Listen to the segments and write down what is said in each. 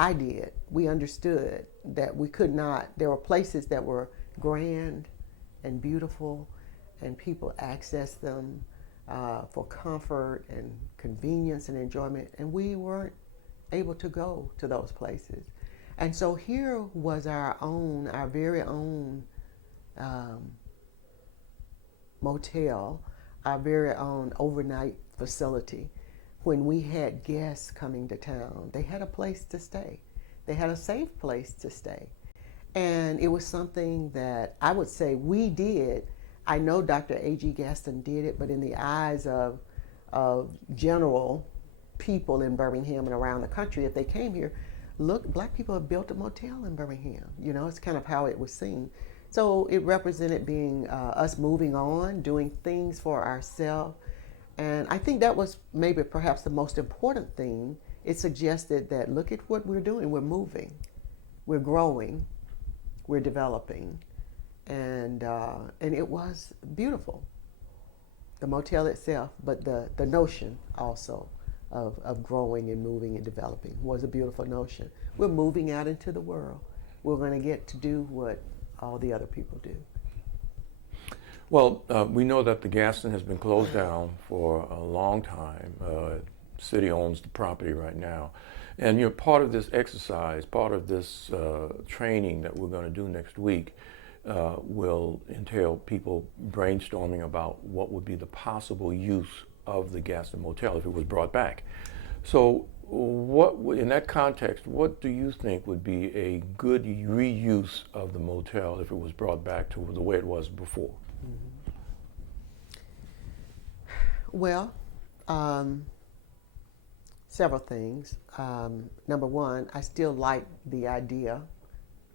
I did. We understood that we could not, there were places that were grand and beautiful, and people accessed them for comfort and convenience and enjoyment, and we weren't able to go to those places. And so here was our very own um, motel, our very own overnight facility. When we had guests coming to town, they had a place to stay. They had a safe place to stay. And it was something that I would say we did. I know Dr. A.G. Gaston did it, but in the eyes of general people in Birmingham and around the country, if they came here, look, black people have built a motel in Birmingham. You know, it's kind of how it was seen. So it represented being us moving on, doing things for ourselves. And I think that was maybe perhaps the most important thing. It suggested that look at what we're doing. We're moving, we're growing, we're developing. And it was beautiful, the motel itself, but the notion also of growing and moving and developing was a beautiful notion. We're moving out into the world. We're going to get to do what all the other people do. Well, we know that the Gaston has been closed down for a long time. City owns the property right now. And you're part of this exercise, part of this training that we're going to do next week will entail people brainstorming about what would be the possible use of the Gaston Motel if it was brought back. So in that context, what do you think would be a good reuse of the motel if it was brought back to the way it was before? Mm-hmm. Well, several things. Number one, I still like the idea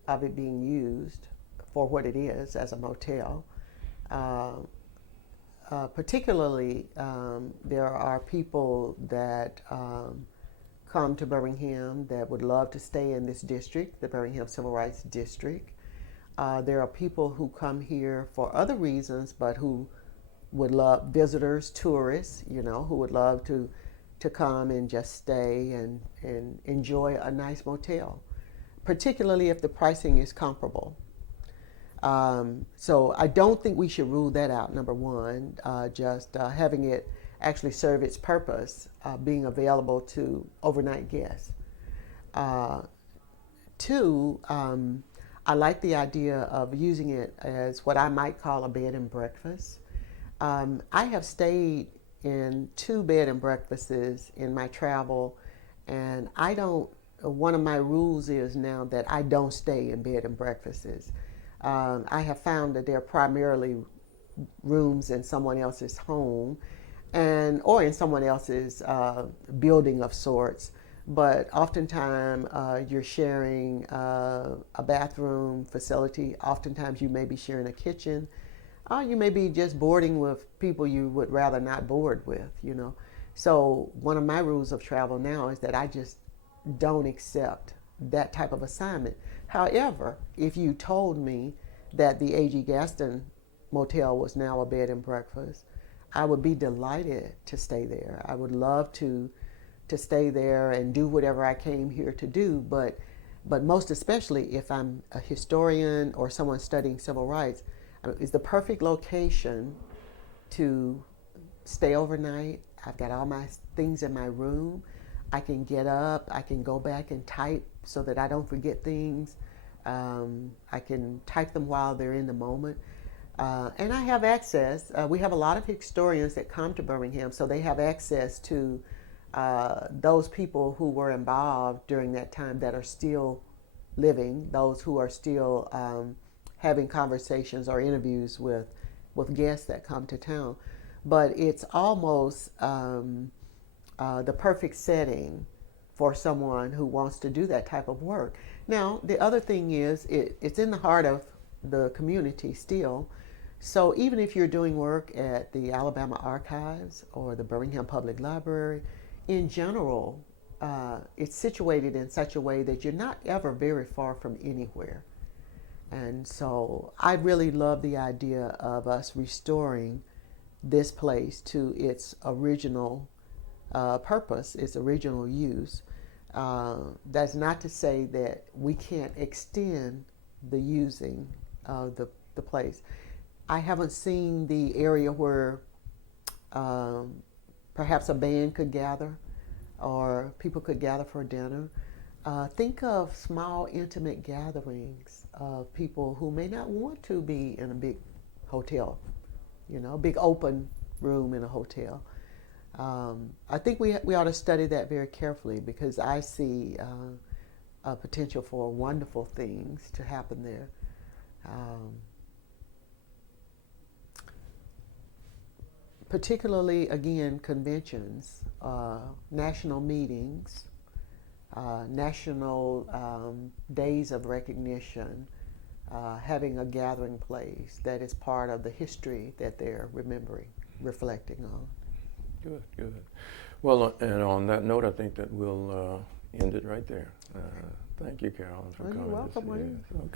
of it being used for what it is as a motel. Particularly, there are people that come to Birmingham that would love to stay in this district, the Birmingham Civil Rights District. There are people who come here for other reasons, but who would love visitors, tourists, you know, who would love to come and just stay and enjoy a nice motel, particularly if the pricing is comparable. So I don't think we should rule that out, number one, just having it actually serve its purpose, being available to overnight guests. Two, I like the idea of using it as what I might call a bed and breakfast. I have stayed in 2 bed and breakfasts in my travel, and one of my rules is now that I don't stay in bed and breakfasts. I have found that they're primarily rooms in someone else's home or in someone else's building of sorts. But oftentimes you're sharing a bathroom facility. Oftentimes you may be sharing a kitchen. You may be just boarding with people you would rather not board with, you know. So one of my rules of travel now is that I just don't accept that type of assignment. However, if you told me that the A.G. Gaston Motel was now a bed and breakfast, I would be delighted to stay there. I would love to stay there and do whatever I came here to do, but most especially if I'm a historian or someone studying civil rights, it's the perfect location to stay overnight. I've got all my things in my room. I can get up, I can go back and type so that I don't forget things. I can type them while they're in the moment. And I have access. We have a lot of historians that come to Birmingham, so they have access to those people who were involved during that time that are still living, those who are still having conversations or interviews with guests that come to town. But it's almost the perfect setting for someone who wants to do that type of work. Now, the other thing is it's in the heart of the community still. So even if you're doing work at the Alabama Archives or the Birmingham Public Library, in general, it's situated in such a way that you're not ever very far from anywhere. And so I really love the idea of us restoring this place to its original purpose, its original use. That's not to say that we can't extend the using of the place. I haven't seen the area where perhaps a band could gather or people could gather for dinner. Think of small, intimate gatherings of people who may not want to be in a big hotel, a big open room in a hotel. I think we ought to study that very carefully because I see a potential for wonderful things to happen there. Particularly, again, conventions, national meetings, national days of recognition, having a gathering place that is part of the history that they're remembering, reflecting on. Good, good. Well, and on that note, I think that we'll end it right there. Thank you, Carolyn, for coming. You're welcome, this year. Okay.